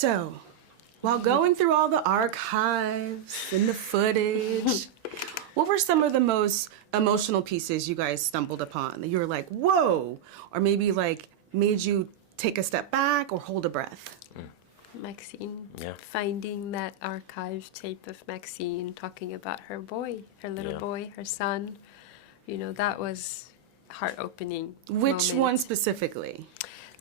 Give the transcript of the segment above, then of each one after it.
So, while going through all the archives and the footage, what were some of the most emotional pieces you guys stumbled upon that you were like, whoa, or maybe like made you take a step back or hold a breath? Maxine, Yeah. finding that archive tape of Maxine talking about her boy, her little boy, her son, you know, that was heart-opening. Which moment. one specifically?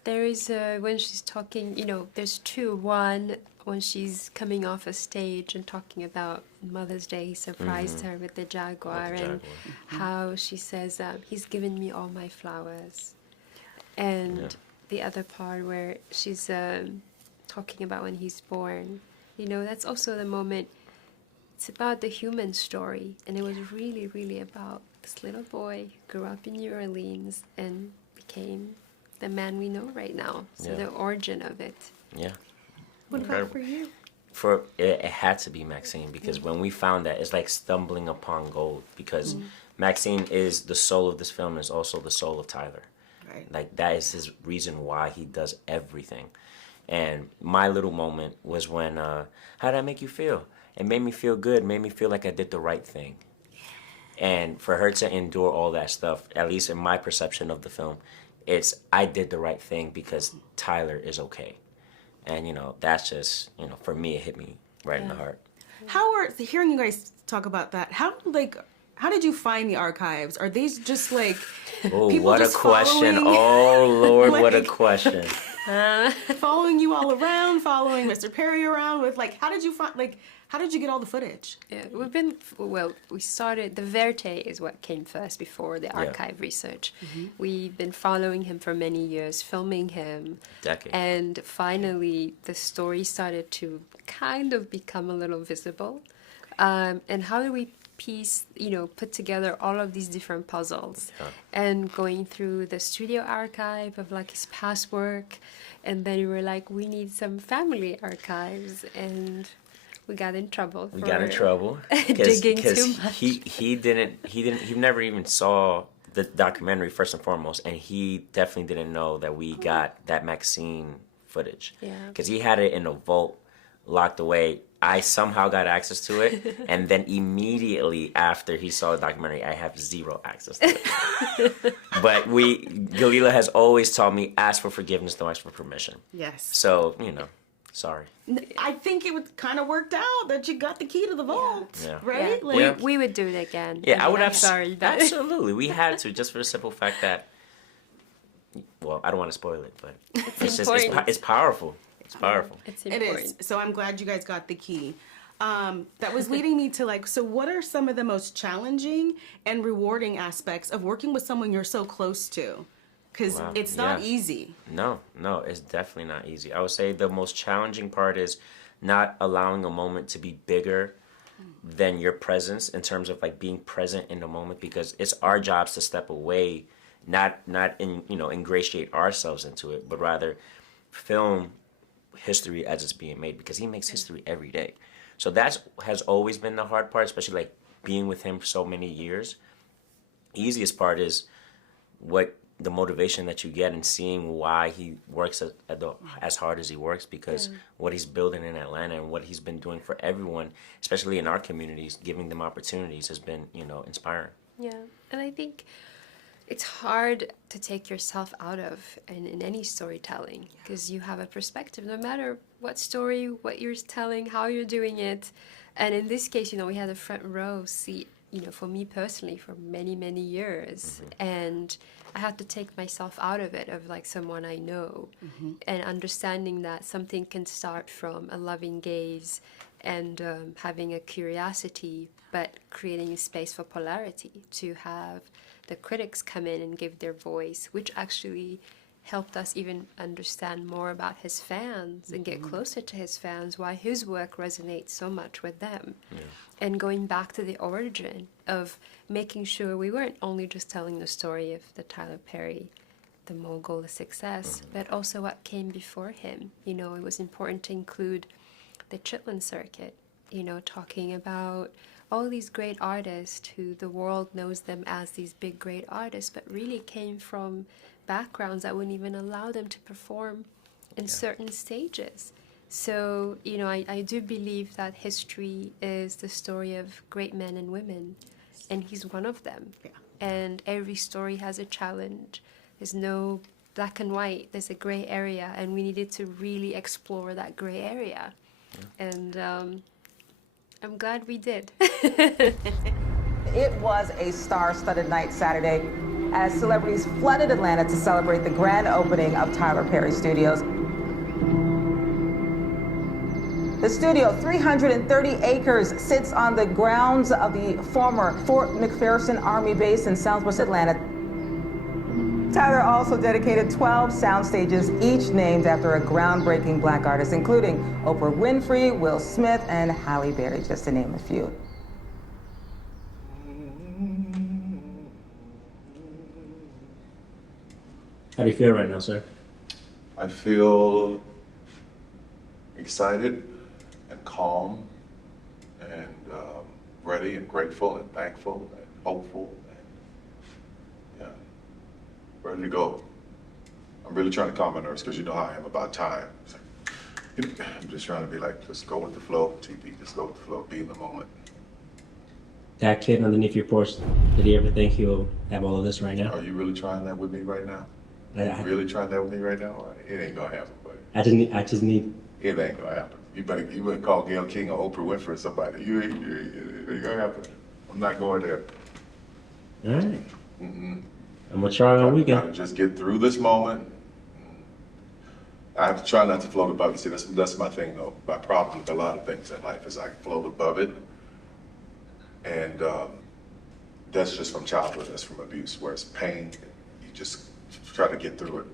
There is when she's talking, you know, there's two. One, when she's coming off a stage and talking about Mother's Day, he surprised her with the jaguar, and how she says, he's given me all my flowers. And the other part where she's talking about when he's born, you know, that's also the moment. It's about the human story, and it was really, really about this little boy who grew up in New Orleans and became the man we know right now. So the origin of it. Yeah. What about for you? For it had to be Maxine, because when we found that, it's like stumbling upon gold, because Maxine is the soul of this film, is also the soul of Tyler. Right. Like, that is his reason why he does everything. And my little moment was when, how did that make you feel? It made me feel good, made me feel like I did the right thing. And for her to endure all that stuff, at least in my perception of the film, it's I did the right thing because Tyler is okay. And, you know, that's just, you know, for me, it hit me right in the heart. How are, hearing you guys talk about that, how did you find the archives? Are these just like Oh, people what a just question. following- Oh, Lord, what a Like- question. following you all around, following Mr. Perry around with like, how did you find, like, how did you get all the footage? Yeah, we started, the Verte is what came first before the archive research. We've been following him for many years, filming him. Decade. And finally, the story started to kind of become a little visible. And how do we put together all of these different puzzles? And going through the studio archive of like his past work. And then we were like, we need some family archives. And we got in trouble. We got in trouble digging too much. he never even saw the documentary first and foremost, and he definitely didn't know that we got that Maxine footage. Yeah. Because he had it in a vault, locked away. I somehow got access to it, and then immediately after he saw the documentary, I have zero access to it. But Gelila has always taught me, ask for forgiveness, don't ask for permission. Yes. So, you know, sorry. I think it would kind of worked out that you got the key to the vault, right? Yeah. Like, We would do it again. Yeah, I would have. Sorry, but Absolutely, we had to, just for the simple fact that. Well, I don't want to spoil it, but it's powerful. It's powerful. it's it important. is. So I'm glad you guys got the key. That was leading me to like, so what are some of the most challenging and rewarding aspects of working with someone you're so close to? Because it's not easy. No, it's definitely not easy. I would say the most challenging part is not allowing a moment to be bigger than your presence, in terms of like being present in the moment, because it's our jobs to step away, not ingratiate ourselves into it, but rather film history as it's being made, because he makes history every day. So that has always been the hard part, especially like being with him for so many years. Easiest part is what the motivation that you get and seeing why he works as hard as he works, because what he's building in Atlanta and what he's been doing for everyone, especially in our communities, giving them opportunities, has been, inspiring. Yeah, and I think it's hard to take yourself out of in any storytelling, because you have a perspective, no matter what story, what you're telling, how you're doing it. And in this case, we had a front row seat, for me personally, for many, many years. And I had to take myself out of it, of like someone I know, and understanding that something can start from a loving gaze and having a curiosity, but creating a space for polarity, to have the critics come in and give their voice, which actually helped us even understand more about his fans and get closer to his fans, why his work resonates so much with them. And going back to the origin of making sure we weren't only just telling the story of the Tyler Perry, the mogul, the success, but also what came before him. It was important to include the Chitlin circuit, talking about all these great artists who the world knows them as these big, great artists, but really came from backgrounds that wouldn't even allow them to perform in certain stages. So, I do believe that history is the story of great men and women, and he's one of them. Yeah. And every story has a challenge. There's no black and white, there's a gray area, and we needed to really explore that gray area. Yeah. And I'm glad we did. It was a star-studded night Saturday as celebrities flooded Atlanta to celebrate the grand opening of Tyler Perry Studios. The studio, 330 acres, sits on the grounds of the former Fort McPherson Army Base in Southwest Atlanta. Tyler also dedicated 12 sound stages, each named after a groundbreaking Black artist, including Oprah Winfrey, Will Smith, and Halle Berry, just to name a few. How do you feel right now, sir? I feel excited and calm and ready and grateful and thankful and hopeful and ready to go. I'm really trying to calm my nerves because you know how I am about time. I'm just trying to be like, just go with the flow, TP, just go with the flow, be in the moment. That kid underneath your porch, did he ever think he'll have all of this right now? Are you really trying that with me right now? I Really trying that with me right now? It ain't gonna happen, buddy. I just need. It ain't gonna happen. You better call Gayle King or Oprah Winfrey or somebody. It ain't gonna happen. I'm not going there. All right. I'm gonna try on Gotta weekend. just get through this moment. I have to try not to float above it. See, that's my thing though. My problem with a lot of things in life is I float above it. And that's just from childhood, that's from abuse, where it's pain, you just try to get through it.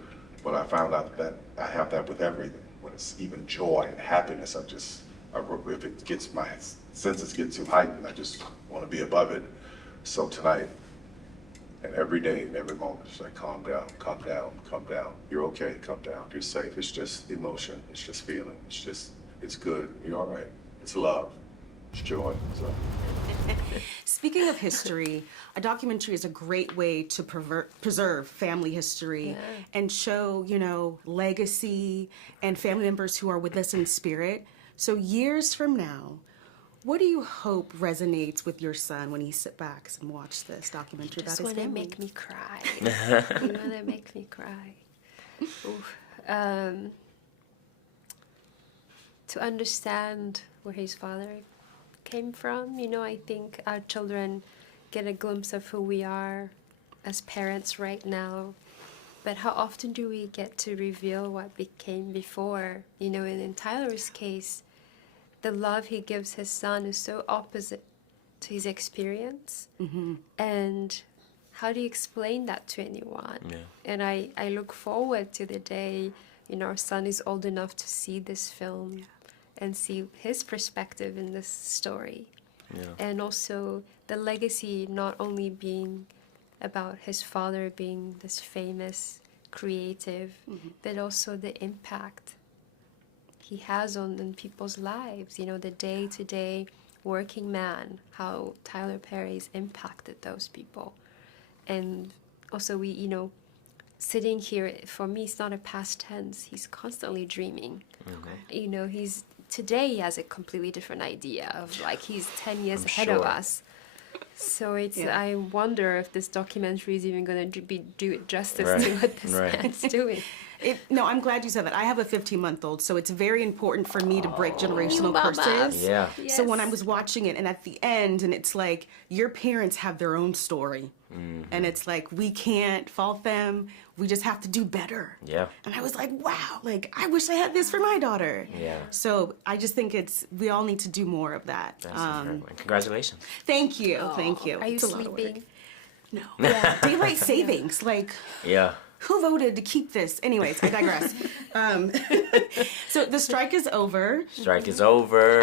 But I found out that I have that with everything. When it's even joy and happiness, if it gets, my senses get too heightened, I just want to be above it. So tonight, and every day, and every moment, it's like, calm down, calm down, calm down. You're okay, calm down, you're safe. It's just emotion, it's just feeling, it's good, you're all right. It's love, it's joy, so. Speaking of history, a documentary is a great way to preserve family history and show, legacy and family members who are with us in spirit. So years from now, what do you hope resonates with your son when he sit back and watch this documentary about his family? You want to make me cry. You want to make me cry. To understand where his father came from, I think our children get a glimpse of who we are as parents right now. But how often do we get to reveal what became before? In Tyler's case, the love he gives his son is so opposite to his experience. And how do you explain that to anyone? Yeah. And I look forward to the day, our son is old enough to see this film and see his perspective in this story. Yeah. And also the legacy not only being about his father being this famous creative, but also the impact he has on people's lives, the day-to-day working man, how Tyler Perry's impacted those people. And also we, sitting here, for me, it's not a past tense. He's constantly dreaming. Today he has a completely different idea of he's 10 years ahead of us. So I wonder if this documentary is even going to do justice to what this man's doing. No, I'm glad you said that. I have a 15-month-old, so it's very important for me to break generational curses. Yeah. Yes. So when I was watching it, and at the end, and it's like, your parents have their own story. And it's like, we can't fault them. We just have to do better. Yeah. And I was like, wow, I wish I had this for my daughter. Yeah. So I just think we all need to do more of that. That's congratulations. Thank you. Thank you. Are you sleeping? No. Yeah. Daylight savings, Yeah. Who voted to keep this? Anyways, I digress. So the strike is over. Strike is over.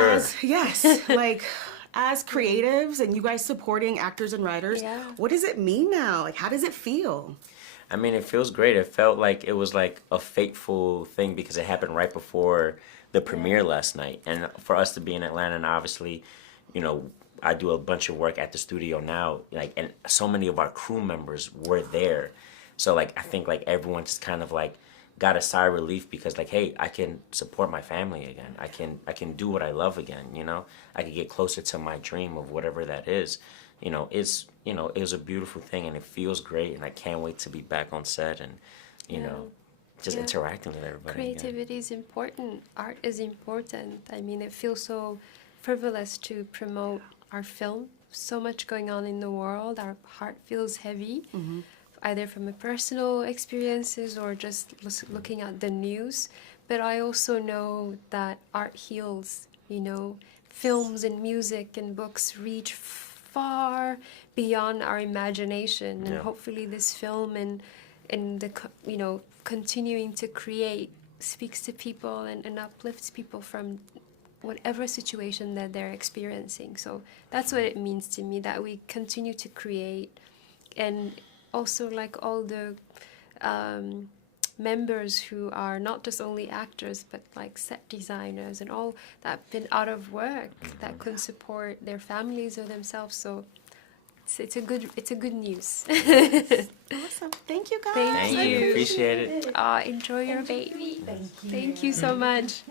As creatives and you guys supporting actors and writers, what does it mean now? How does it feel? I mean, it feels great. It felt like it was a fateful thing because it happened right before the premiere last night. And for us to be in Atlanta, and obviously, I do a bunch of work at the studio now, and so many of our crew members were there. So I think everyone's kind of got a sigh of relief because like, hey, I can support my family again. I can do what I love again, you know? I can get closer to my dream of whatever that is. You know, it was a beautiful thing and it feels great and I can't wait to be back on set and, you know, just interacting with everybody. Creativity is important. Art is important. I mean, it feels so frivolous to promote our film. So much going on in the world. Our heart feels heavy, either from a personal experiences or just looking at the news. But I also know that art heals. You know, films and music and books reach far beyond our imagination, and hopefully this film and the continuing to create speaks to people and uplifts people from whatever situation that they're experiencing. So that's what it means to me, that we continue to create, and also like all the members who are not just only actors but like set designers and all that have been out of work that couldn't support their families or themselves. So it's a good news. Awesome. Thank you guys. Thank Thank you. you. Appreciate it. Enjoy your baby. Thank you so much.